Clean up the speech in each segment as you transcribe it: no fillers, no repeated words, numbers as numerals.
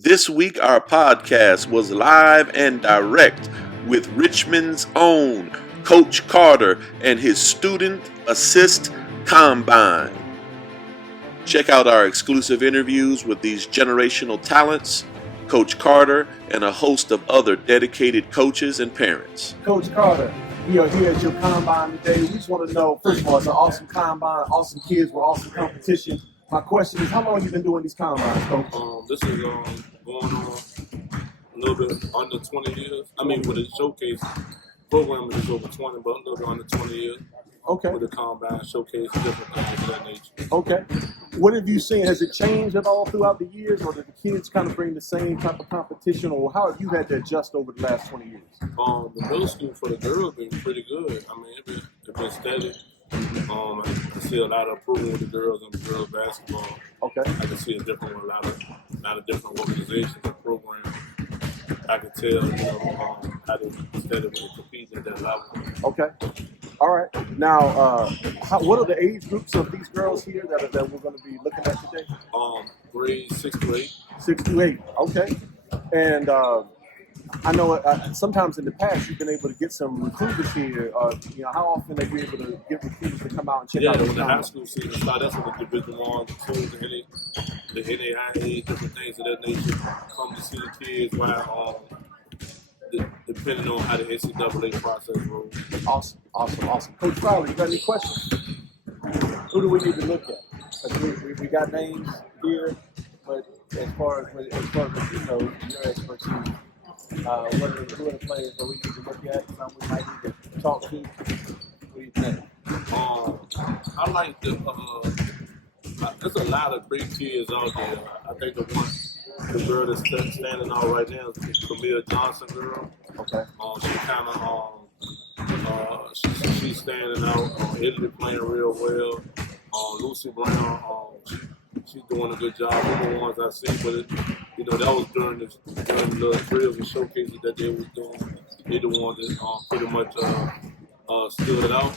This week, our podcast was live and direct with Richmond's own Coach Carter and his Student Assist Combine. Check out our exclusive interviews with these generational talents, Coach Carter, and a host of other dedicated coaches and parents. Coach Carter, we are here at your Combine today. We just want to know, first of all, it's an awesome Combine, awesome kids with awesome competition. My question is, how long have you been doing these Combines, Coach? This is going on a little bit under 20 years. I mean, with the showcase program is over 20, but a little bit under 20 years. Okay. With the Combine showcase, different things of that nature. Okay. What have you seen? Has it changed at all throughout the years, or did the kids kind of bring the same type of competition, or how have you had to adjust over the last 20 years? The middle school for the girls been pretty good. I mean, it's been steady. I see a lot of improvement with the girls and the girls basketball. Okay. I can see a different with a lot of different organizations and programs. I can tell, how they steadily compete at that level. Okay. All right. Now, what are the age groups of these girls here that we're going to be looking at today? Grades 6 to 8. 6 to 8. Okay. And I know sometimes in the past you've been able to get some recruiters here. How often are you able to get recruiters to come out and check out? Yeah, when the high school season started, that's when the Division I, the NAIA, different things of that nature come to see the kids while depending on how the NCAA process rolls. Awesome. Coach Crowley, you got any questions? Who do we need to look at? We got names here, but as far as what you know, your expertise. What are the players that we need to look at? Some we might need to talk to. What do you think? I like there's a lot of great kids out there. I think the girl that's standing out right now is Camille Johnson girl. Okay. She's standing out. Italy playing real well. Lucy Brown, she's doing a good job. They're the ones I see, but that was during the drills and showcases that they was doing. They're the ones that pretty much stood out.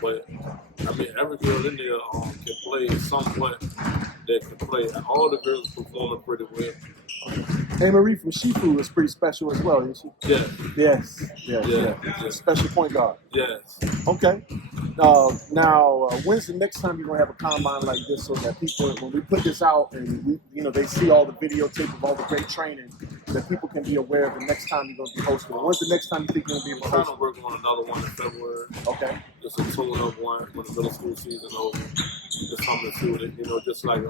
But I mean, every girl in there can play somewhat. That can play. All the girls performing pretty well. Hey, Marie from Shifu is pretty special as well, isn't she? Yes. Yeah. Special point guard. Yes. Okay. Now, when's the next time you're gonna have a combine like this, so that people, when we put this out and they see all the videotape of all the great training, that people can be aware of the next time you're gonna be hosting it? When's the next time you think you're gonna be able to host it? I'm trying to work on another one in February. Okay. Just a tune-up one when the middle school season over. Just something to it, just like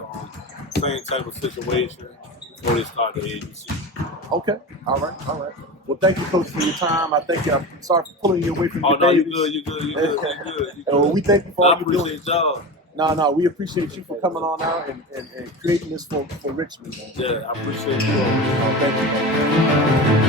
same type of situation before they start the agency. Okay. All right. Well, thank you, Coach, for your time. I thank you. I'm sorry for pulling you away from your babies. You're good. Well, we thank you for all you're doing. I appreciate y'all. No, we appreciate you for coming on out and creating this for Richmond, man. Yeah, I appreciate you. Thank you, man.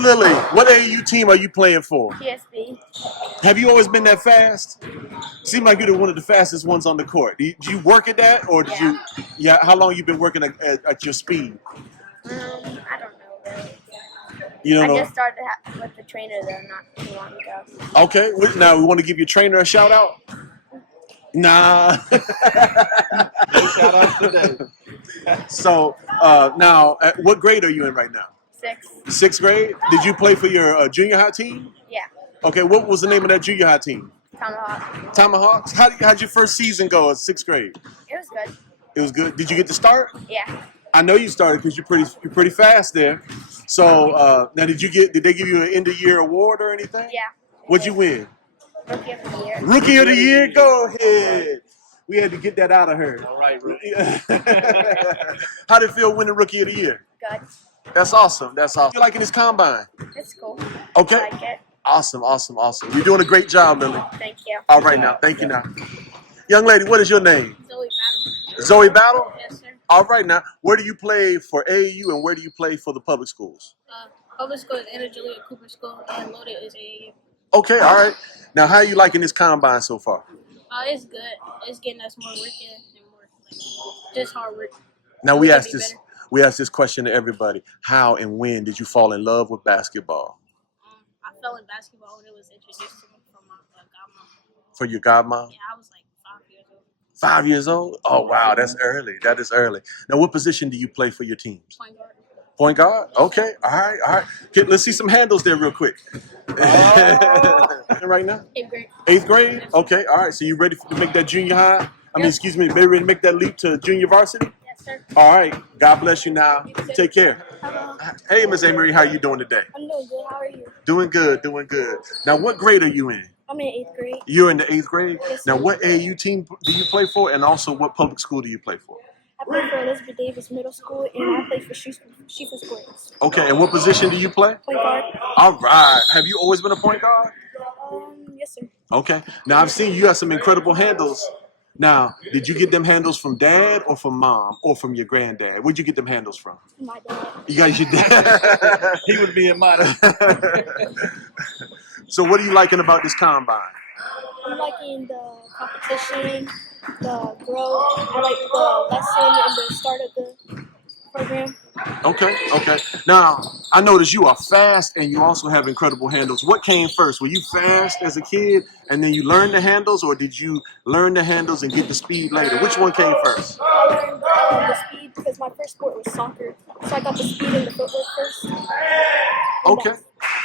Lily, what AAU team are you playing for? PSB. Have you always been that fast? Seems like you're one of the fastest ones on the court. Do you work at that, or did you? Yeah. How long you been working at your speed? I don't know really. You don't I know. just started with the trainer though, not too long ago. Okay. Now we want to give your trainer a shout out. Nah. No shout out today. So now, what grade are you in right now? 6. 6th grade. Did you play for your junior high team? Yeah. Okay. What was the name of that junior high team? Tomahawk. Tomahawks. How'd your first season go at 6th grade? It was good. It was good. Did you get to start? Yeah. I know you started because you're pretty fast there. So now, did they give you an end of year award or anything? Yeah. What'd you win? Rookie of the year. Rookie of the year. Go ahead. We had to get that out of her. All right, Rick. How did it feel winning Rookie of the Year? Good. That's awesome. That's awesome. You liking this combine? It's cool. Okay. I like it. Awesome. You're doing a great job, Lily. Thank you. All right now. Thank you now. Young lady, what is your name? Zoe Battle. Zoe Battle? Yes, sir. All right now. Where do you play for AAU and where do you play for the public schools? Public school is Anna Julia Cooper School and Loaded is AAU. Okay, all right. Now, how are you liking this combine so far? It's good. It's getting us more work in and more just hard work. Now We we can asked be this. better. We asked this question to everybody: how and when did you fall in love with basketball? I fell in basketball when it was introduced to me from my godmom. For your godmom? Yeah, I was like 5 years old. 5 years old? Oh wow, that's early. That is early. Now, what position do you play for your teams? Point guard. Point guard? Okay, all right. Okay, let's see some handles there real quick. Right now? 8th grade. 8th grade? Okay, all right. So you ready to make that junior high? Ready to make that leap to junior varsity? Yes, sir. All right. God bless you now. Take care. Hello. Hey, Miss Amory, how you doing today? I'm doing good. How are you? Doing good. Now, what grade are you in? I'm in 8th grade. You're in the 8th grade? Yes, Now, sir. what AAU team do you play for? And also, what public school do you play for? I play for Elizabeth Davis Middle School and I play for Shifu Sports. Okay, and what position do you play? Point guard. All right. Have you always been a point guard? Yes, sir. Okay. Now, I've seen you have some incredible handles. Now, did you get them handles from dad or from mom or from your granddad? Where'd you get them handles from? My dad. You got your dad. He would be in my. So, what are you liking about this combine? I'm liking the competition, the growth. I like the lesson and the start of the program. Okay. Now, I noticed you are fast and you also have incredible handles. What came first? Were you fast as a kid and then you learned the handles, or did you learn the handles and get the speed later? Which one came first? I learned the speed because my first sport was soccer. So I got the speed and the footwork first. Okay.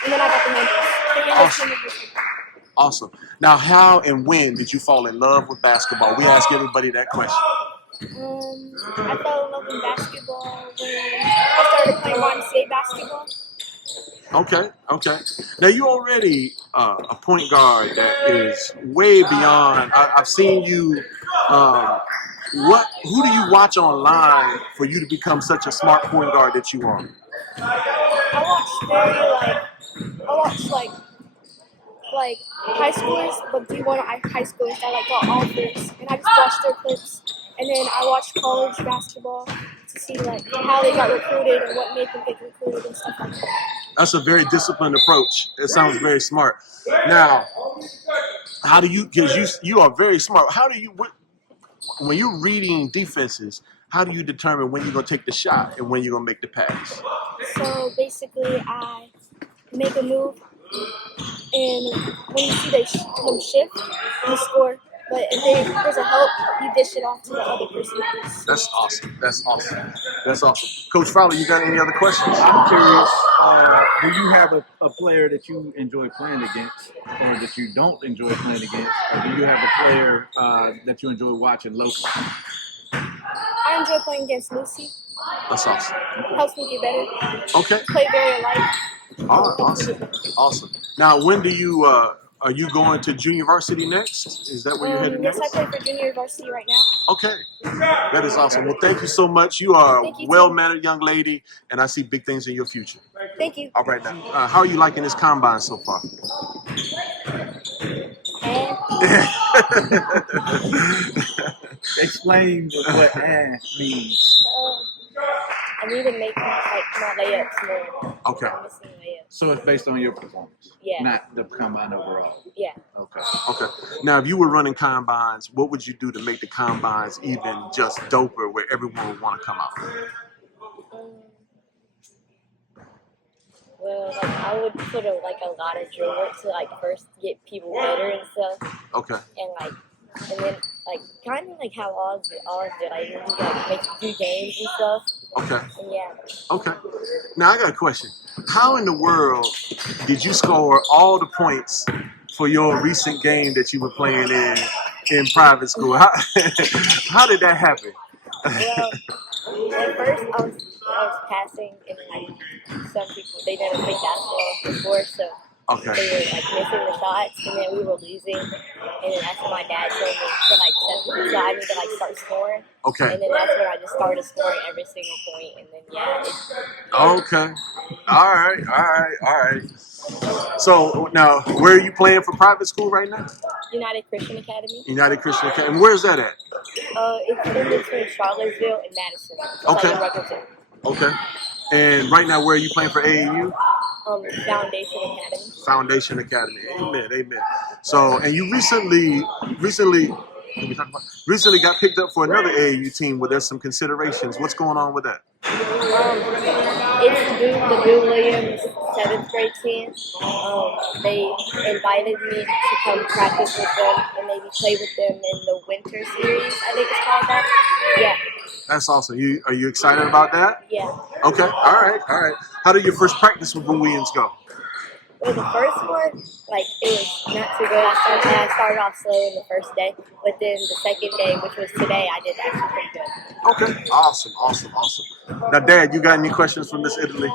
And then I got the handles. The handles came first. Awesome. Now, how and when did you fall in love with basketball? We ask everybody that question. I fell in love with basketball when I started playing YMCA basketball. Okay. Now, you're already a point guard that is way beyond. I've seen you. Who do you watch online for you to become such a smart point guard that you are? I watch like high schoolers, but D1 high schoolers that like got offers, and I just watch their clips. And then I watch college basketball to see like how they got recruited and what made them get recruited and stuff like that. That's a very disciplined approach. It sounds very smart. Now, how do you? Because you are very smart. How do you? When you're reading defenses, how do you determine when you're gonna take the shot and when you're gonna make the pass? So basically, I make a move, and when you see them shift, you score. But if there's a help, you dish it off to the other person. That's awesome. Coach Fowler, you got any other questions? I'm curious. Do you have a player that you enjoy playing against, or that you don't enjoy playing against, or do you have a player that you enjoy watching locally? I enjoy playing against Lucy. That's awesome. It helps me get better. Okay. Play very alike. All right, awesome. Now, when do you are you going to junior varsity next? Is that where you're headed Yes, next? I play for junior varsity right now. Okay, that is awesome. Well, thank you so much. You are a well-mannered young lady, and I see big things in your future. Thank you. All right, now, how are you liking this combine so far? Explain what means. I need to make my layups more. Okay. I'm missing layups. So it's based on your performance, Yeah. not the combine overall. Yeah. Okay. Okay. Now, if you were running combines, what would you do to make the combines even just doper, where everyone would want to come out? Well, like I would put a lot of drill work to like first get people better and stuff, Okay. and then like kind of like how Oz did, like you like make do games and stuff. Okay. And yeah. Okay. Now I got a question. How in the world did you score all the points for your recent game that you were playing in private school? How did that happen? Well, at first I was passing and like some people they never played basketball before, so Okay. they were like missing the shots, and then we were losing, and then that's when my dad told me to like so I need to like start scoring. Okay. And then that's when I just started scoring every single point, and then Okay. All right. So now, where are you playing for private school right now? United Christian Academy. United Christian Academy. Where's that at? It's in between Charlottesville and Madison. It's Okay. like in Rutherford. Okay. And right now, where are you playing for AAU? Foundation Academy. Foundation Academy. Amen. So, and you recently got picked up for another AAU team where there's some considerations. What's going on with that? It's the Bill Williams 7th grade team. They invited me to come practice with them and maybe play with them in the winter series, I think it's called that. Yeah. That's awesome. Are you excited about that? Yeah. Okay. All right. How did your first practice with Bill Williams go? Well, the first one, like, it was not too good. I started off slow in the first day, but then the second day, which was today, I did actually pretty good. Okay. Awesome. Now, Dad, you got any questions from Miss Italy?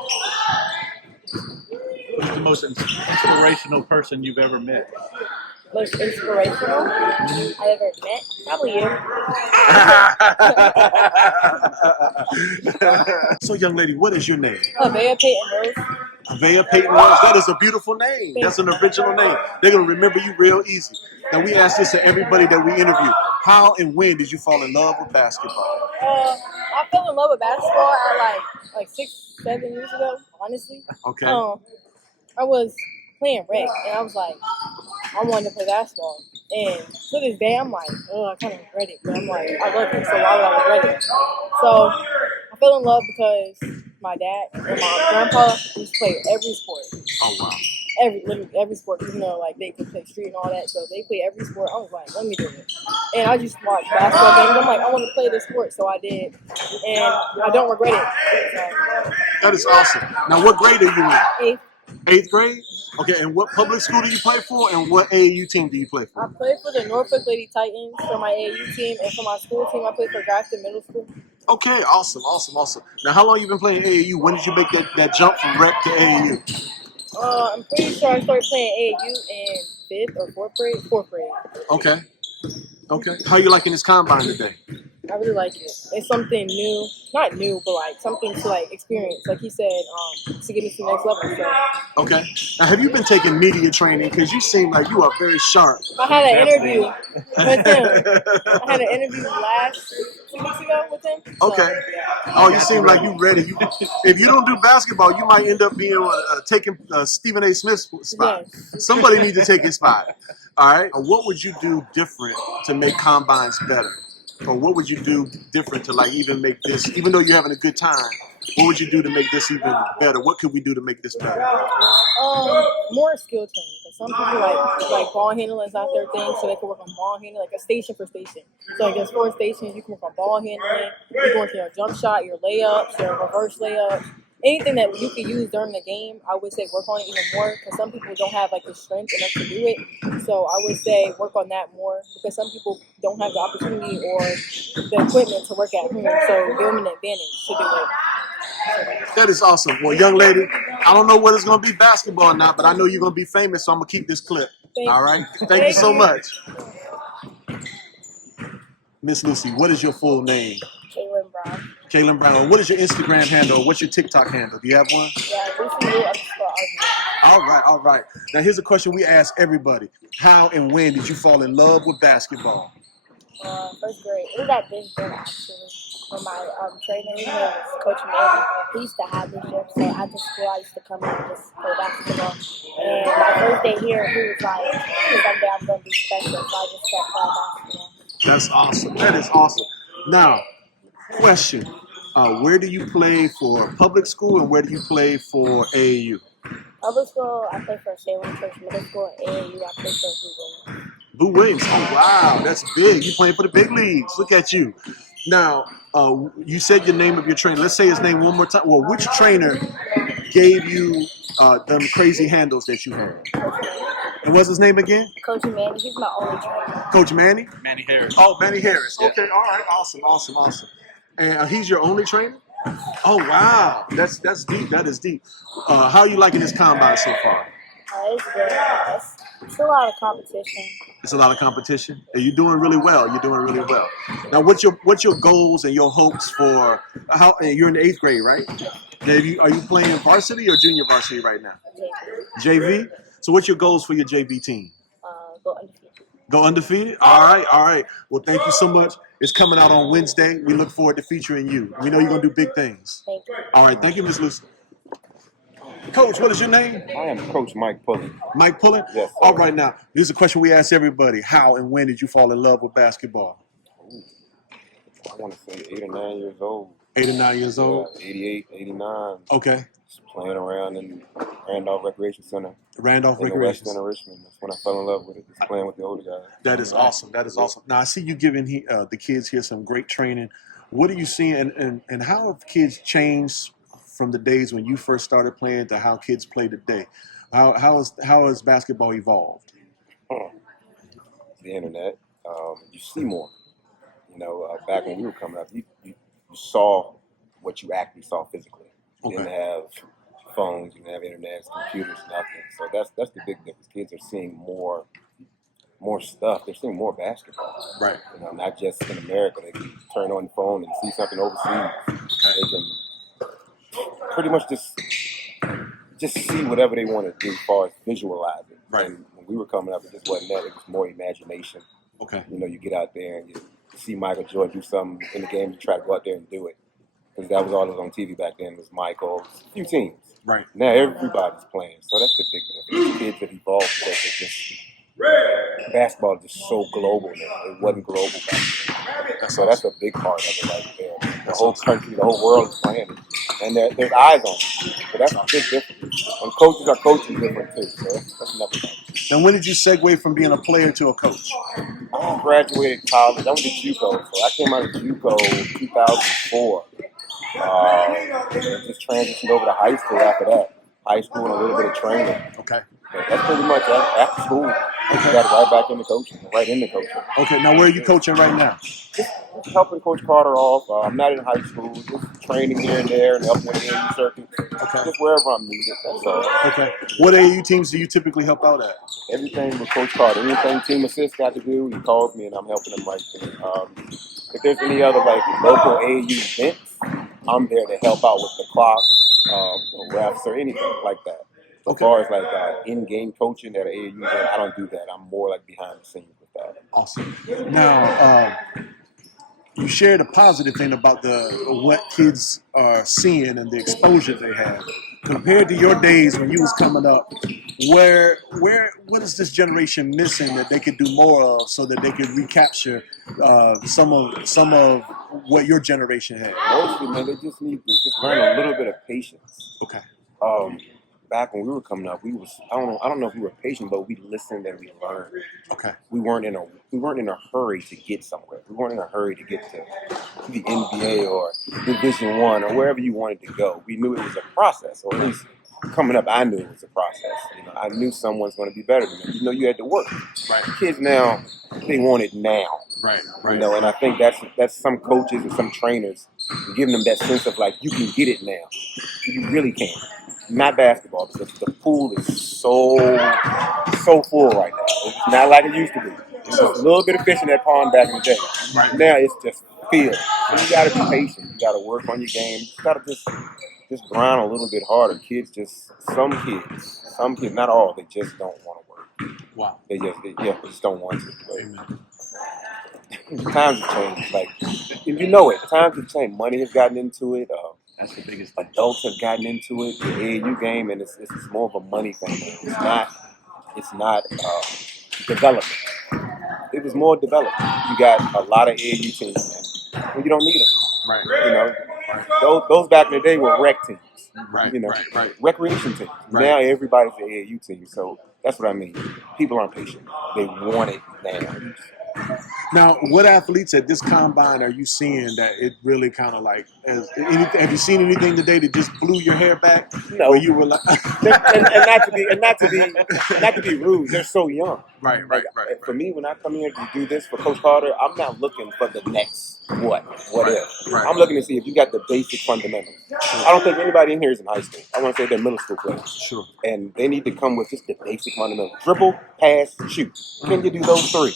Who's the most inspirational person you've ever met? Most inspirational I've ever met? Probably you. So, young lady, what is your name? Bea Peyton Rose. Avea Peyton Rose. That is a beautiful name. That's an original name. They're going to remember you real easy. Now, we ask this to everybody that we interview. How and when did you fall in love with basketball? I fell in love with basketball at like 6-7 years ago, honestly. Okay. I was playing rec, and I was like, I wanted to play basketball. And to this day, I'm like, I kind of regret it. But I'm like, I love it, so why would I regret it? So I fell in love because my dad and my grandpa used to play every sport. Oh, wow. Literally every sport, even though like they could play street and all that, so they play every sport. I was like, let me do it. And I just watched basketball games. I'm like, I want to play this sport, so I did, and I don't regret it. So. That is awesome. Now, what grade are you in? 8th. 8th grade? Okay, and what public school do you play for, and what AAU team do you play for? I play for the Norfolk Lady Titans for my AAU team, and for my school team, I play for Grafton Middle School. Okay, awesome. Now, how long you been playing AAU? When did you make that jump from rec to AAU? I'm pretty sure I started playing AAU in 5th or 4th grade. Okay. How you liking this combine today? I really like it. It's something new, not new, but like something to like experience. Like he said, to get me to the next level. So. Okay. Now, have you been taking media training? Because you seem like you are very sharp. I had an interview with him. I had an interview 2 weeks ago with him. So, Okay. yeah. Oh, you seem like you ready. If you don't do basketball, you might end up being taking Stephen A. Smith's spot. Yes. Somebody needs to take his spot. All right. What would you do different to make combines better? Or what would you do different to like even make this, even though you're having a good time, what would you do to make this even better? What could we do to make this better? More skill training. Cause some people like ball handling is not their thing, so they can work on ball handling, like a station for station. So like there's 4 stations, you can work on ball handling, you can work on your jump shot, your layups, your reverse layups. Anything that you can use during the game, I would say work on it even more because some people don't have like the strength enough to do it. So I would say work on that more because some people don't have the opportunity or the equipment to work at home. So give them an advantage to do it. That is awesome. Well, young lady, I don't know whether it's going to be basketball or not, but I know you're going to be famous, so I'm going to keep this clip. All right? Thank you so much. Miss Lucy, what is your full name? Kaylin Brown. Kaylin Brown. What is your Instagram handle? What's your TikTok handle? Do you have one? Yeah, All right. Now, here's a question we ask everybody. How and when did you fall in love with basketball? 1st grade. It was at this gym, actually. or my trainer, his name was Coach Manny. He used to have this gym, so after school I used to come here and just play basketball. And my first day here, he was like, someday I'm going to be special, so I just kept playing basketball. That's awesome. That is awesome. Now, question: where do you play for public school, and where do you play for AAU? Public school, I play for Salem Church Middle School. AAU, I play for Google. Blue Wings. Oh wow, that's big. You playing for the big leagues. Look at you. Now, you said your name of your trainer. Let's say his name one more time. Well, which trainer gave you them crazy handles that you had? And what's his name again? Coach Manny, he's my only trainer. Coach Manny? Manny Harris. Oh, Manny Harris. Yeah. Okay, all right, awesome. And he's your only trainer? Oh wow, that's deep. That is deep. How are you liking this combine so far? It's good. It's a lot of competition. It's a lot of competition, and you're doing really well. Now, what's your goals and your hopes for how? And you're in the 8th grade, right? Are you playing varsity or junior varsity right now? JV. So, what's your goals for your JV team? Go undefeated. Go undefeated? All right. Well, thank you so much. It's coming out on Wednesday. We look forward to featuring you. We know you're gonna do big things. Thank you. All right. Thank you, Ms. Lucy. Coach, what is your name? I am Coach Mike Pullen. Mike Pullen? Yes, sir. All right, now, this is a question we ask everybody. How and when did you fall in love with basketball? I want to say 8 or 9 years old. 8 or 9 years old? Yeah, 88, 89. Okay. Just playing around in Randolph Recreation Center. Randolph in Recreation. the West End of Richmond. That's when I fell in love with it, just playing with the older guys. That is awesome. Now, I see you giving the kids here some great training. What are you seeing, and how have kids changed from the days when you first started playing to how kids play today? How has basketball evolved? The internet, you see more. Back when we were coming up, you saw what you actually saw physically. You didn't have phones, you didn't have internet, computers, nothing. So that's the big difference. Kids are seeing more stuff. They're seeing more basketball. Right. Not just in America. They can turn on the phone and see something overseas. They can pretty much just see whatever they want to do as far as visualize it. Right. And when we were coming up, it just wasn't that. It was more imagination. Okay. You get out there and you see Michael Jordan do something in the game, you try to go out there and do it. Because that was all that was on TV back then, was Michael, a few teams. Right. Now everybody's playing. So that's the big difference. Kids have evolved because basketball is just so global now. It wasn't global back then. So that's a big part of it right there. The whole country, the whole world is playing it. And there's eyes on it. So that's a big difference. And coaches are coaching different too. So that's another thing. And when did you segue from being a player to a coach? I graduated college. I went to JUCO. So I came out of JUCO in 2004. And just transitioned over to high school after that. High school and a little bit of training. Okay. But that's pretty much after school. Okay. Got right back into coaching, right into coaching. Okay, now where are you coaching right now? Just helping Coach Carter off. I'm not in high school, just training here and there and helping with the AAU circuit. Okay. Just wherever I'm needed, that's all. Okay. What AAU teams do you typically help out at? Everything with Coach Carter. Anything Team Assist got to do, he calls me and I'm helping him right there. If there's any other local AAU events, I'm there to help out with the clock, refs, or anything like that. As far as in-game coaching at an AAU event, I don't do that. I'm more behind the scenes with that. Awesome. Now, you shared a positive thing about what kids are seeing and the exposure they have. Compared to your days when you was coming up, what is this generation missing that they could do more of so that they could recapture some of what your generation had? Mostly, man, they just need to just learn a little bit of patience. Okay. Back when we were coming up, I don't know if we were patient, but we listened and we learned. Okay. We weren't in a hurry to get somewhere. We weren't in a hurry to get to the NBA or Division I or wherever you wanted to go. We knew it was a process, or at least coming up, I knew it was a process. I knew someone's going to be better than me. You had to work. Right. Kids now, they want it now. Right. And I think that's some coaches and some trainers giving them that sense of you can get it now. You really can. Not basketball, because the pool is so full right now. It's not like it used to be. It's just a little bit of fish in that pond back in the day. Right. Now it's just filled. So you got to be patient. You got to work on your game. You got to just grind a little bit harder. Some kids, not all, they just don't want to work. Wow. They just don't want to. Amen. Times have changed. Like, you know it. Times have changed. Money has gotten into it. That's the biggest thing. Adults have gotten into it. The AAU game, and it's more of a money thing now. It's not development. It was more development. You got a lot of AAU teams now, and you don't need them. Right. You know, those back in the day were rec teams. Right. You know, Right. recreation teams. Right. Now everybody's an AAU team. So that's what I mean. People aren't patient. They want it now. Now, what athletes at this combine are you seeing that it really kind of like? Have you seen anything today that just blew your hair back? No. Where you were like, and not to be rude. They're so young. right. For me, when I come here to do this for Coach Carter, I'm not looking for the next what if. Right. I'm looking to see if you got the basic fundamentals. I don't think anybody in here is in high school. I want to say they're middle school players. Sure. And they need to come with just the basic fundamentals: dribble, pass, shoot. Can you do those three?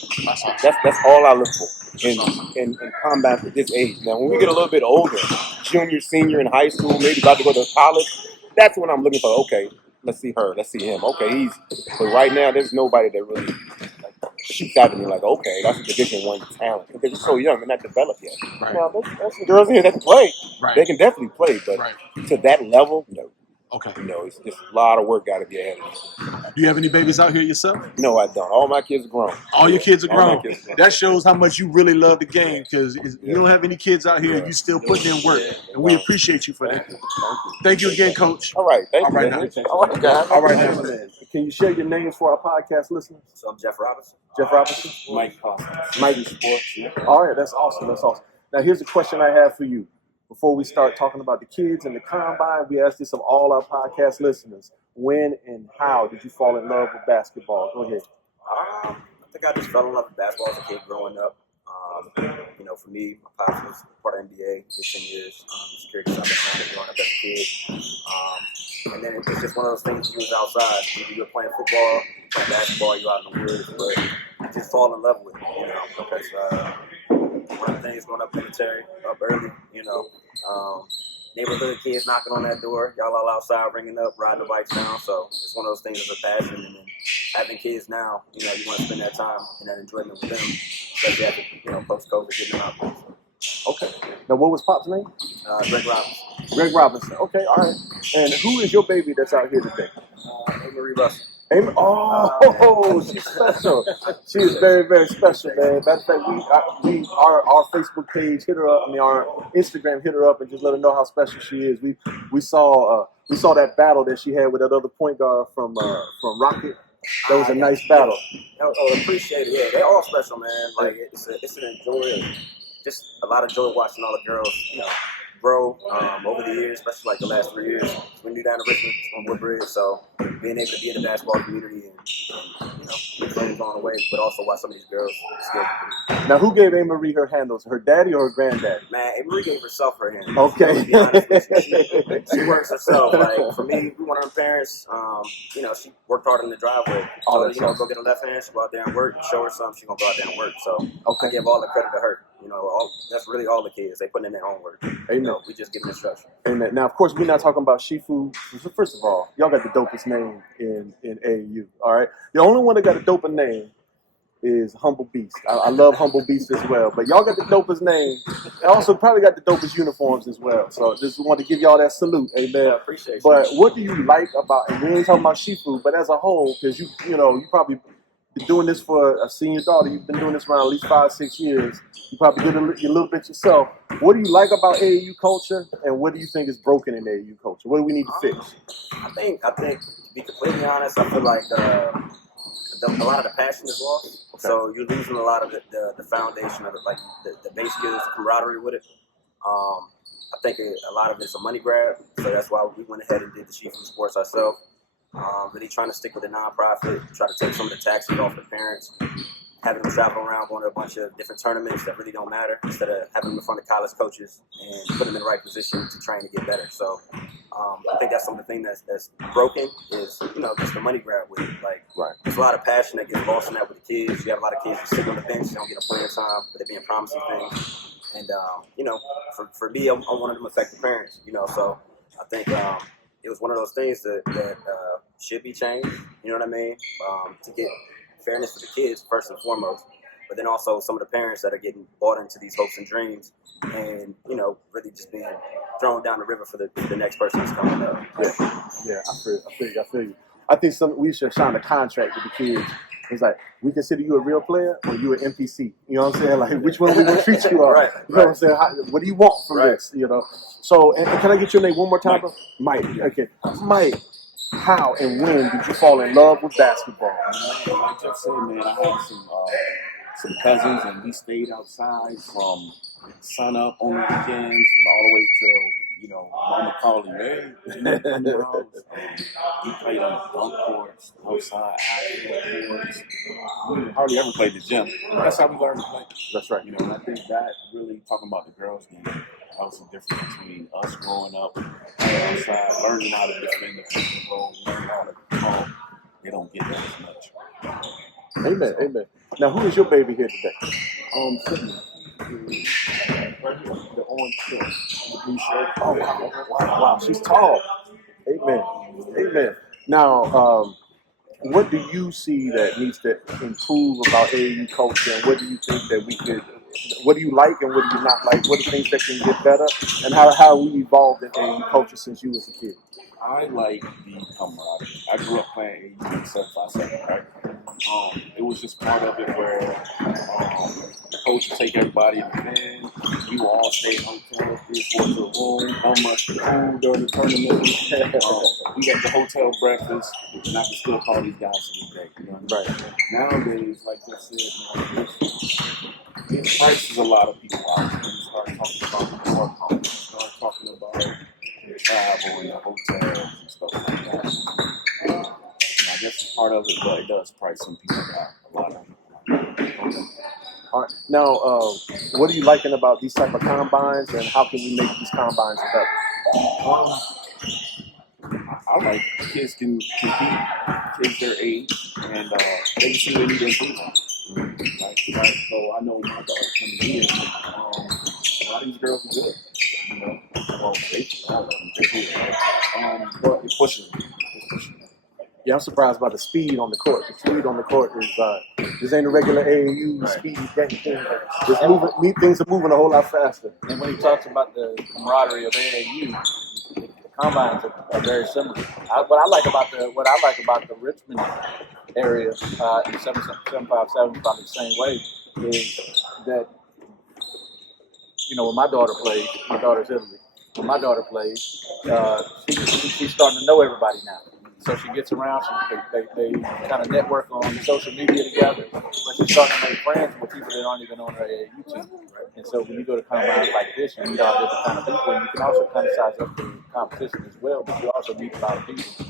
That's all I look for in combat at this age. Now, when we get a little bit older, junior, senior in high school, maybe about to go to college, that's when I'm looking for. Okay, let's see her, let's see him. Okay, but right now there's nobody that really shoots out at me like, okay, that's a Division I talent. Because they're so young, they're not developed yet. Right. Now, there's some girls in here that can play. Right. They can definitely play, but to that level, no. Okay. It's just a lot of work got to be ahead of you. Do you have any babies out here yourself? No, I don't. All my kids are grown. All your kids are All my grown. kids are grown. That shows how much you really love the game, because you don't have any kids out here. You still putting in work, and we appreciate you for that. Thank you again, Coach. All right. Thank you. All right, man. now. All right, guys. All right, now. Can you share your names for our podcast listeners? So I'm Jeff Robinson. Jeff Robinson? Mike Costa. Mike. Shifu Sports. Yeah. All right, that's awesome. That's awesome. Now, here's a question I have for you. Before we start talking about the kids and the combine, we ask this of all our podcast listeners. When and how did you fall in love with basketball? Go ahead. I think I just fell in love with basketball as a kid growing up. For me, my pops was part of NBA for 10 years. Security something growing up as a kid. And then it's just one of those things you was outside. Either you're playing football, playing basketball, you're out in the woods, but you just fall in love with it, because one of the things growing up military, up early, neighborhood kids knocking on that door, y'all all outside ringing up, riding the bikes down. So it's one of those things as a passion. And then having kids now, you want to spend that time and that enjoyment with them, especially after, post-COVID, getting them out there. Okay. Now, what was Pop's name? Greg Robinson. Greg Robinson. Okay, all right. And who is your baby that's out here today? Marie Russell. Amy, she's special. She is very, very special, man. Matter of fact, our Facebook page hit her up. Our Instagram hit her up and just let her know how special she is. We saw that battle that she had with that other point guard from Rocket. That was a nice battle. Appreciate it. Yeah, they're all special, man. Like it's an enjoy, just a lot of joy watching all the girls, grow over the years, especially like the last 3 years. We moved down to Richmond from Woodbridge, so being able to be in the basketball community and get friends on the way, but also watch some of these girls still compete. Now, who gave A. Marie her handles? Her daddy or her granddaddy? Man, A. Marie gave herself her handles. Okay. To be honest with you, she works herself. Like for me, we one of her parents. She worked hard in the driveway. Go get a left hand. She go out there and work. Show her something, she gonna go out there and work. So I give all the credit to her. That's really all the kids. They put in their homework. Amen. We just give them instruction. Amen. Now, of course, we're not talking about Shifu. First of all, y'all got the dopest name in AAU. All right. The only one that got a doper name is Humble Beast. I love Humble Beast as well. But y'all got the dopest name. And also probably got the dopest uniforms as well. So just want to give y'all that salute. Amen. Yeah, I appreciate it. But what do you like about, and we ain't talking about Shifu, but as a whole, because you probably been doing this for a senior daughter. You've been doing this around at least 5-6 years. You probably did a little bit yourself. What do you like about AAU culture, and what do you think is broken in AAU culture? What do we need to fix? I think to be completely honest, I feel like a lot of the passion is lost. Okay. So you're losing a lot of the foundation of it, like the base skills, the camaraderie with it. I think a lot of it's a money grab. So that's why we went ahead and did the Shifu Sports ourselves. Really trying to stick with the nonprofit, try to take some of the taxes off the parents, having them travel around, going to a bunch of different tournaments that really don't matter, instead of having them in front of college coaches and putting them in the right position to train to get better. So I think that's some of the things that's broken is, just the money grab with it. Like, There's a lot of passion that gets lost in that with the kids. You have a lot of kids who sit on the bench, they don't get a playing time, but they're being promising things. And, for me, I'm one of them affected parents, so I think it was one of those things that should be changed, you know what I mean? To get fairness for the kids, first and foremost. but then also some of the parents that are getting bought into these hopes and dreams, and really just being thrown down the river for the next person that's coming up. Yeah, I feel you. I think we should sign a contract with the kids. It's like, we consider you a real player or you an NPC. You know what I'm saying? Like, which one we gonna treat you on? Right, You know what I'm saying? What do you want from this? So, and can I get your name one more time, bro? Mike. Okay, Mike. How and when did you fall in love with basketball? Like I said, man, I had some cousins, and we stayed outside from sun up on the weekends and all the way till Mama called him, hey, we played on the dunk courts, outside, outdoor courts. We hardly ever played the gym. That's how we learned to play. That's right. And I think that really talking about the girls' game, that was the difference between us growing up outside, learning how to defend the pick and roll, learning how to call. They don't get that as much. Amen. Amen. Now, who is your baby here today? Sydney. The orange shirt, the blue shirt. Oh, wow. She's tall. Amen. Now, what do you see that needs to improve about AAU culture, and what do you think that we could? What do you like and what do you not like? What are things that can get better, and how we evolved in AAU culture since you was a kid? I like the camaraderie. I grew up playing AAU in 7-5-7, right? It was just part of it where the coach would take everybody in the van. We would all stay in hotels, 3 or 4 to a room, how much food during the tournament. We got the hotel breakfast, and I can still call these guys to this day. You know what I mean? Nowadays, like I said, man, it prices a lot of people out. When you start talking about the work home, start talking about the travel and the hotels and stuff like that. I guess it's part of it, but it does price some people out a lot of people. All right. Now, what are you liking about these type of combines, and how can we make these combines better? I like kids can compete, kids their age, and they can see they need improvement. Right? So I know my daughter coming in, a lot of these girls are good. Well, they're good. But it pushes them. Yeah, I'm surprised by the speed on the court. The speed on the court is this ain't a regular AAU speed game. Things are moving a whole lot faster. And when he talks about the camaraderie of AAU, the combines are very similar. What I like about the Richmond area in 757, probably the same way, is that when my daughter's Italy. When my daughter plays, she's starting to know everybody now. So she gets around, they kind of network on social media together, but she's starting to make friends with people that aren't even on her AAU team. And so when you go to combines like this, you meet all different kind of people, and you can also kind of size up the competition as well, but you also meet a lot of people.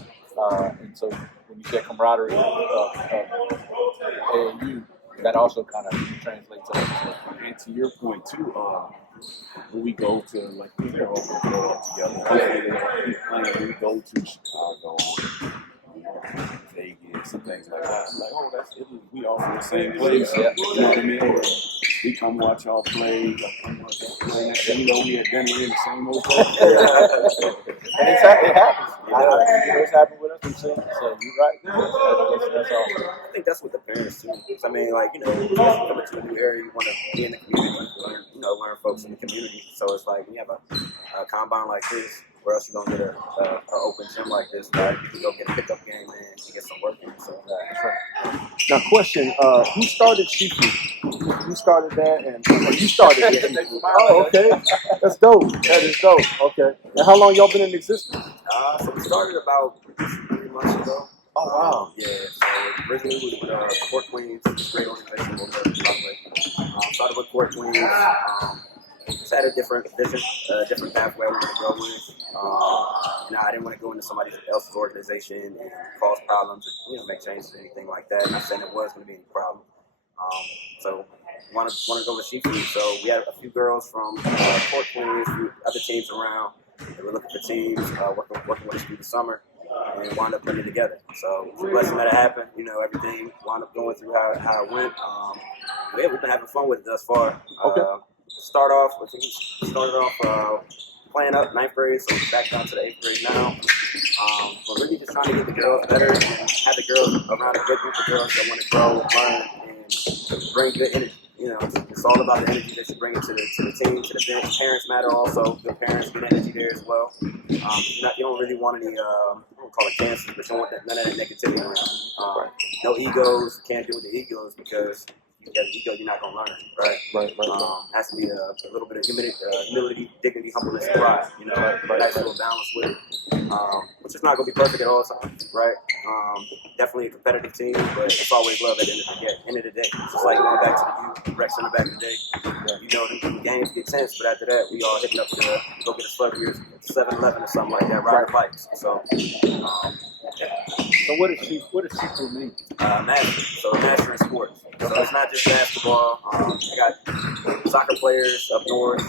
And so when you say camaraderie of AAU, that also kind of translates over. And to your point too, when we go to we grow up together. We go to Chicago, Vegas, and things like that. I'm like, oh, that's Italy. We all from the same place. You know what I mean? We come watch y'all play. Next thing you know, we had dinner in the same hotel. And it happens. It's happened with us. We've seen it. So you're right. That's all. I think that's what the parents do. I mean, you come to a new area, you want to be in the community, learn folks in the community. So it's like, when you have a combine like this, where else you gonna get an open gym like this, right? You can go get a pickup game in and get some work in. So that's right. Now, question: who started Shifu? Who started that? And you started it. Oh, okay. That's dope. That is dope. Okay. And how long y'all been in existence? So we started about 3 months ago. Oh, wow. Yeah. So originally we were with Court Queens, it's a great organization. Started with Court Queens. Just had a different vision, a different pathway we were going to go with. I didn't want to go into somebody else's organization and cause problems, and, make changes or anything like that. Not saying it was going to be any problem. So want to go with Shifu. So we had a few girls from Court Queens, a few other teams around. They were looking for teams, working with us through the summer, and wound up putting it together. So it's a blessing that it happened. Everything wound up going through how it went. Yeah, we've been having fun with it thus far. Okay. Started off playing up 9th grade, so we're back down to the 8th grade now. But really just trying to get the girls better and have the girls around a good group of girls that want to grow and learn and and bring good energy. You know, it's all about the energy that you bring to the team, to the bench. Parents matter also. Good parents, good energy there as well. You don't really want any, I don't call it cancers, but you don't want none of that negativity around. No egos. Can't deal with the egos because you got an ego, you're not gonna learn it, right? Has to be a little bit of humility, dignity, humbleness, and pride. You know, nice little balance with it. Which is not gonna be perfect at all times, right? Definitely a competitive team, but it's always love at the end of the day. It's just like going back to the rec center back in the day. You know, the games get tense, but after that, we all hitting up to go get a slug beers at 7-Eleven or something like that, riding bikes. So. So what does Shifu mean? Master. So master in sports. So it's not just basketball. I got soccer players up north,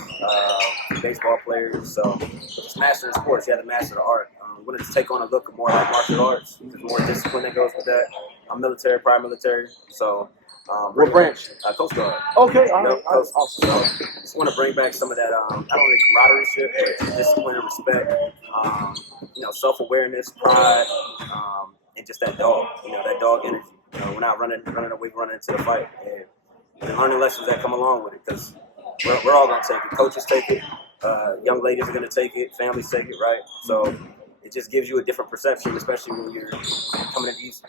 baseball players. So it's master in sports. You have to master the art. Wanted to take on a look more like martial arts. There's more discipline that goes with that. I'm military, prior military. So what branch? Coast Guard. Okay, all right. Awesome. So just want to bring back some of that, not only camaraderie, but discipline and respect. You know, self-awareness, pride, and just that dog. You know, that dog energy. You know, we're not running away, running into the fight, and learning lessons that come along with it. Because we're all gonna take it. Coaches take it. Young ladies are gonna take it. Families take it. Right. So it just gives you a different perception, especially when you're coming to these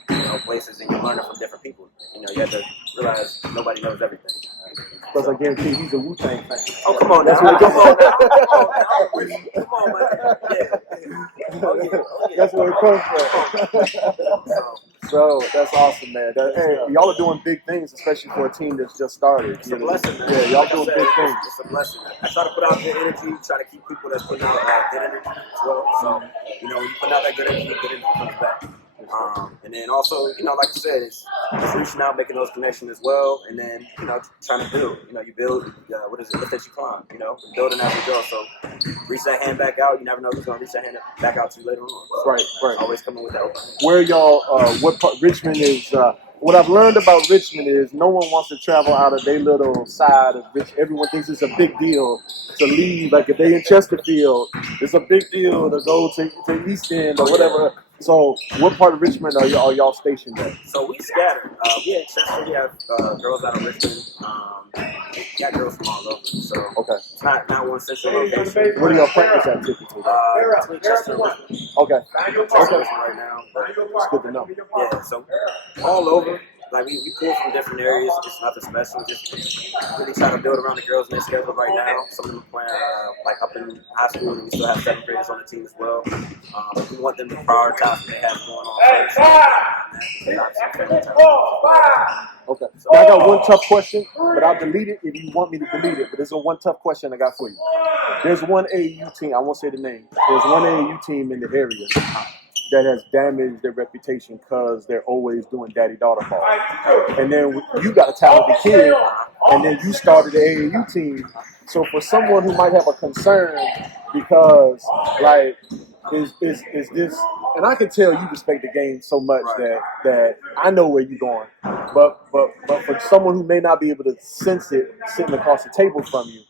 places and you're learning from different people. You know, you have to realize nobody knows everything. Because I guarantee he's a Wu-Tang fan. Oh, come on now. Come on, man. Yeah. Oh, yeah. That's where it comes from. So that's awesome, man. Hey, y'all are doing big things, especially for a team that's just started. It's a blessing, man. Yeah, y'all doing big things. It's a blessing. I try to put out good energy, try to keep people that's putting out good energy as well. So, you know, when you put out that good energy comes back. And then also, you know, like I said, it's reaching out, making those connections as well, and then, you know, trying to build. You know, you build, lift that you climb, you know, building as you go. So reach that hand back out. You never know who's going to reach that hand back out to you later on. So, right. Always coming with that open. Where y'all, what part, Richmond is, what I've learned about Richmond is no one wants to travel out of their little side of Richmond. Everyone thinks it's a big deal to leave. Like if they in Chesterfield, it's a big deal to go to East End or whatever. So, what part of Richmond are y'all stationed at? So we scattered. We in Chester, we have girls out of Richmond. We got girls from all over. So it's not one central location. Where do y'all practice at typically? Between Chester and Richmond. Okay. Right now. It's good to know. Yeah, so all over. Like we pull from different areas, just nothing special. Just really try to build around the girls in their schedule right now. Some of them are playing like up in high school, and we still have 7th graders on the team as well. We want them to prioritize what they have going on. Okay. So now I got one tough question, but I'll delete it if you want me to delete it. But there's one tough question I got for you. There's one AAU team. I won't say the name. There's one AAU team in the area that has damaged their reputation because they're always doing daddy-daughter ball. And then you got a talented kid, and then you started the AAU team. So for someone who might have a concern because, like, is this, and I can tell you respect the game so much that I know where you're going. But for someone who may not be able to sense it sitting across the table from you,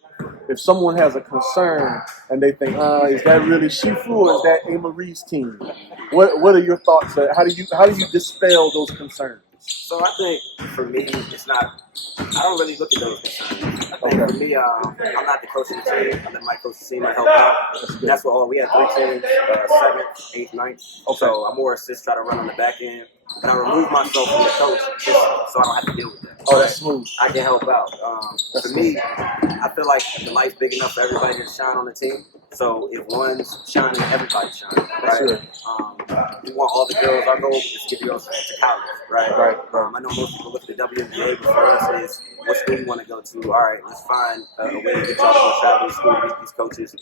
if someone has a concern and they think, is that really Shifu or is that A. Marie's team? What are your thoughts? How do you dispel those concerns? So I think for me, it's not. I don't really look at those concerns. I think for me, I'm not the coach of the team. I let my coach the team and help out. That's what all we had 3 teams, 7th, 8th, 9th. So I'm more assist, try to run on the back end. But I remove myself from the coach just so I don't have to deal with that. Oh, that's smooth. I can help out. For me, I feel like the light's big enough for everybody to shine on the team. So if one's shining, everybody's shining, right? Sure. We want all the girls. Our goal is to get girls to college, right? I know most people look at the WNBA, but for us, is what school you want to go to. All right, let's find a way to get y'all to go travel to school to meet these coaches.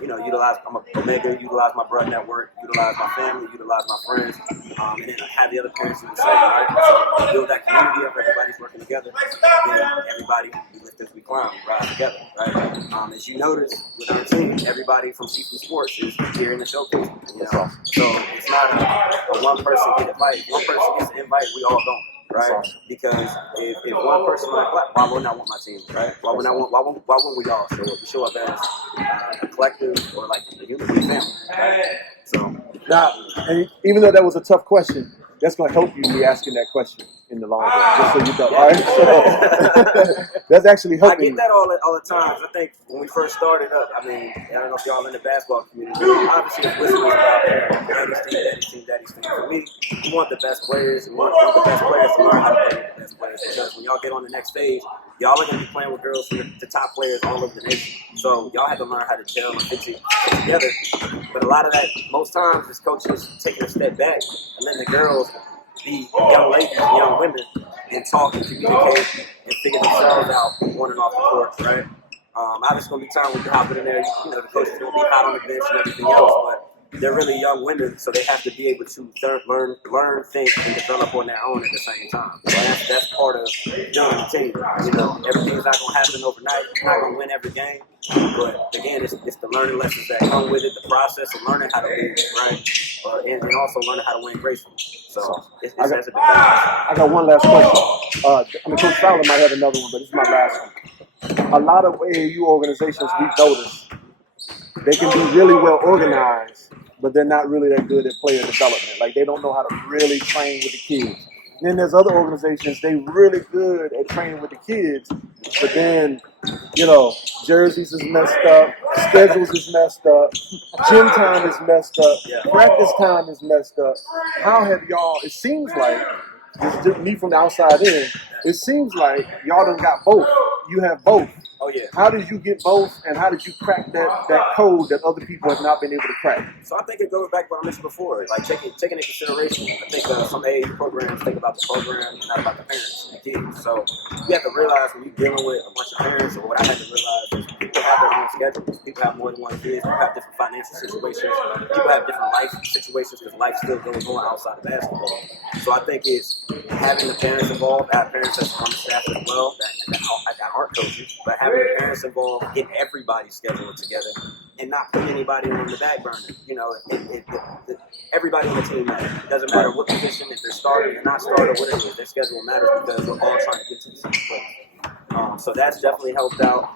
You know, I'm a Omega, utilize my broad network, utilize my family, utilize my friends, and then have the other parents do the same, right? So build that community of everybody's working together. Then everybody, we lift as we climb, we ride together, right? As you notice with our team, everybody from Shifu Sports is here in the showcase. You know? So it's not a one person get invited. One person gets an invite, we all don't. Right, because if one person like, why wouldn't I want my team? Right, why wouldn't we all show up? We show up as a collective or like a unity family. Right? So now, and even though that was a tough question, that's going to help you be asking that question. in the long run. Just so you know. All right. So that's actually I helping. get that all the time. I think when we first started up, I mean, I don't know if y'all in the basketball community, but obviously it's whispers about daddy's team. For me, we want the best players. We want the best players to learn how to play with the best players. Because when y'all get on the next stage, y'all are going to be playing with girls from the top players all over the nation. So y'all have to learn how to gel and fit together. But a lot of that, most times, is coaches taking a step back and letting the girls be young ladies and young women and talk and communicate and figure themselves out on and off the court, right? Obviously, going to be time when you hop in there, you know, the coach is going to be hot on the bench and everything else, but they're really young women, so they have to be able to learn, think, and develop on their own at the same time. So that's part of building a team. You know, everything's not going to happen overnight. You're not going to win every game. But again, it's the learning lessons that come with it, the process of learning how to lose, right? And also learning how to win gracefully. So it's a big balance. I got one last question. Coach Fowler might have another one, but this is my last one. A lot of AAU organizations, we've noticed, they can be really well organized, but they're not really that good at player development. Like, they don't know how to really train with the kids. And then there's other organizations, they really good at training with the kids, but then, you know, jerseys is messed up, schedules is messed up, gym time is messed up, practice time is messed up. How have y'all, it seems like, just me from the outside in, it seems like y'all done got both. You have both. Oh, yeah. How did you get both, and how did you crack that code that other people have not been able to crack? So I think it goes back to what I mentioned before, like taking into consideration. I think some AAU programs think about the program and not about the parents and the kids. So you have to realize when you're dealing with a bunch of parents, or what I had to realize is people have their own schedules. People have more than one kid. People have different financial situations. People have different life situations because life still goes on outside of basketball. So I think it's having the parents involved. I have parents that's on the staff as well that aren't coaches, but having the parents involved, getting everybody's schedule together, and not putting anybody on the back burner. You know, everybody on the team matters. It doesn't matter what position, if they're starting or not starting, whatever it is, their schedule matters because we're all trying to get to the same place. So that's definitely helped out.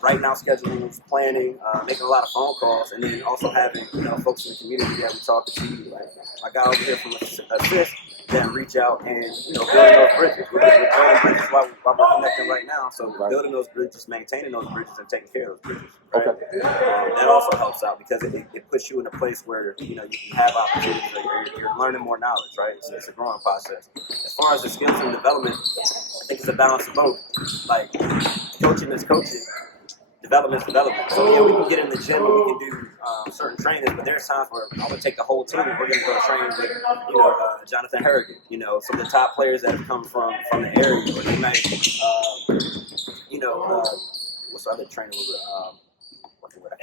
Right now, scheduling, planning, making a lot of phone calls, and then also having folks in the community that we talk to. Like my guy over here from Assist, that reach out and building those bridges. We're building bridges while we're connecting right now. So building those bridges, maintaining those bridges, and taking care of those bridges. Right? Okay. That also helps out because it puts you in a place where you can have opportunities. You're learning more knowledge, right? It's a growing process. As far as the skills and development, I think it's a balance of both. Like coaching is coaching. Development's development. So yeah, we can get in the gym and we can do certain trainings, but there's times where I would take the whole team. We're going to go train with, Jonathan Harrigan. Some of the top players that have come from the area. Or they might, what's the other trainer?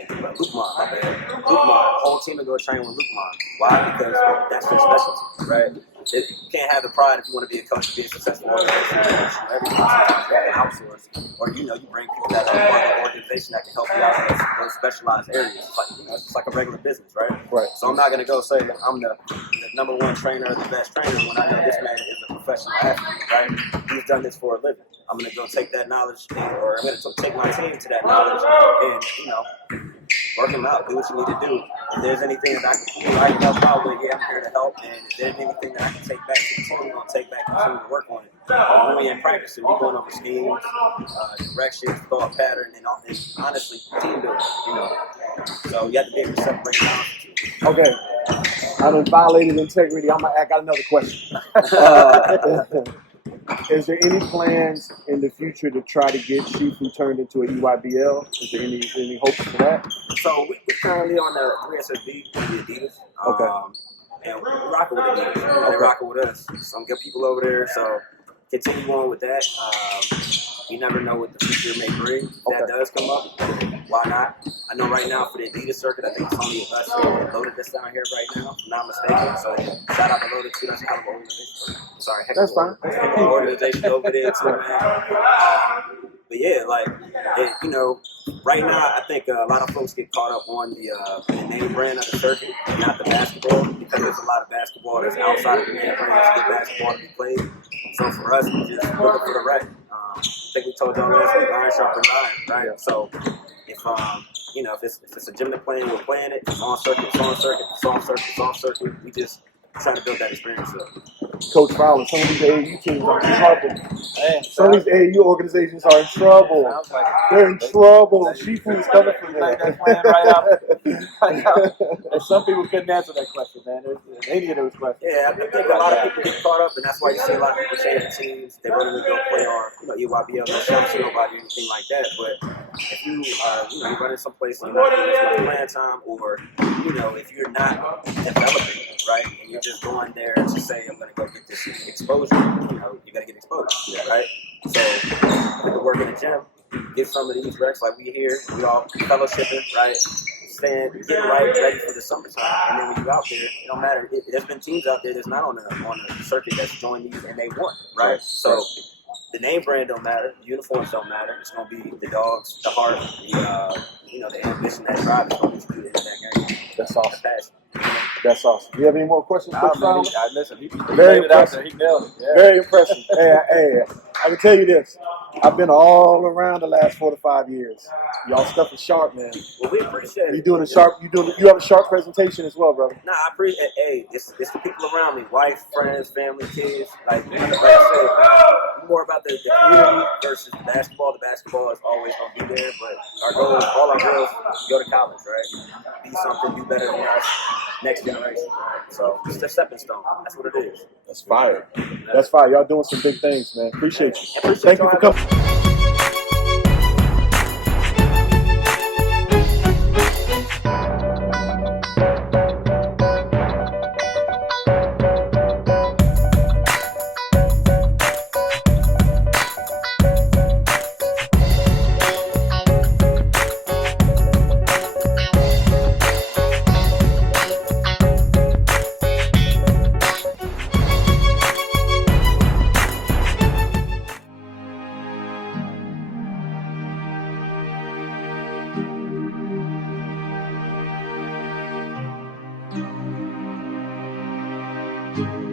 Lukman, my bad. Lukman, the whole team will go train with Lukman. Why? Because that's their specialty, right? You can't have the pride if you want to be a coach to be a successful organization. Everything sometimes you have to outsource, or you bring people that are part of the organization that can help you out in those specialized areas. It's like it's just like a regular business, right? Right. So I'm not going to go say that I'm the number one trainer or the best trainer when I know this man is a professional athlete, right? He's done this for a living. I'm going to go take that knowledge, or I'm going to take my team to that knowledge, and work them out. Do what you need to do. If there's anything that I can help out with, I'm here to help. And if there's anything that I can take back to the team, I'm going to take back to the team to work on it. When we in practice, we're going over schemes, directions, thought pattern, and honestly, team building. So you have to be able to separate down. Okay. I done violated integrity. I got another question. Is there any plans in the future to try to get Shifu turned into an EYBL? Is there any hopes for that? So we're currently on the 3SSB with the Adidas. Okay. And we're rocking with Adidas. They're rocking with us. Some good people over there. So continue on with that. You never know what the future may bring. If that does come up, why not? I know right now for the Adidas circuit, I think it's only us and Loaded that's down here right now, if I'm not mistaken. So shout out to Loaded too. That's a hell of an organization. Sorry, heck that's of an organization over there too, man. But yeah, right now I think a lot of folks get caught up on the name brand of the circuit and not the basketball, because there's a lot of basketball that's outside of the name brand that's good basketball to be played. So for us, we just looking for the right. I think we told y'all last week, iron sharper iron, right? So if it's a gym to play in, we're playing it. If it's on circuit, it's on circuit. If it's on circuit, it's on circuit. We just trying to build that experience up. Coach Fowler, some of these AAU teams are in trouble. Man, Some of these AAU organizations are in trouble. sounds like They're in trouble. Shifu is coming from like there. that's playing right out. Right out. And some people couldn't answer that question, man. Any of those questions. Yeah, I think a lot of people get caught up, and that's why you see a lot of people changing teams. They want to go play on, EYBL, no show to nobody or anything like that. But if you, you're running someplace and you're not getting as much playing time, or if you're not developing, right, and you're just going there to say, I'm going to go get this exposure, you got to get exposed, right? So you can work in the gym, get some of these reps like we here, we all fellowshipping, right? Getting right, ready for the summertime, and then when you're out there, it don't matter. There's been teams out there that's not on the circuit that's joined these and they won, right? So the name brand don't matter, the uniforms don't matter. It's gonna be the dogs, the heart, the ambition, that drive is gonna get you to that game. That's awesome. The passion. That's awesome. Do you have any more questions, Coach Fowler? Listen, he Very laid it out impressive. there. He nailed it. Yeah. Very impressive. Hey, I can tell you this. I've been all around the last 4 to 5 years. Y'all stuff is sharp, man. Well, we appreciate it. You have a sharp presentation as well, brother. Nah, I appreciate it. Hey, it's the people around me, wife, friends, family, kids. Like I said, more about the community versus basketball. The basketball is always going to be there, but our goal, all our goals, is go to college, right? Be something, do better than us, next generation. Right? So it's a stepping stone. That's what it is. That's fire. That's fire. Y'all doing some big things, man. Appreciate you. Appreciate Thank you for y'all coming. Thank you.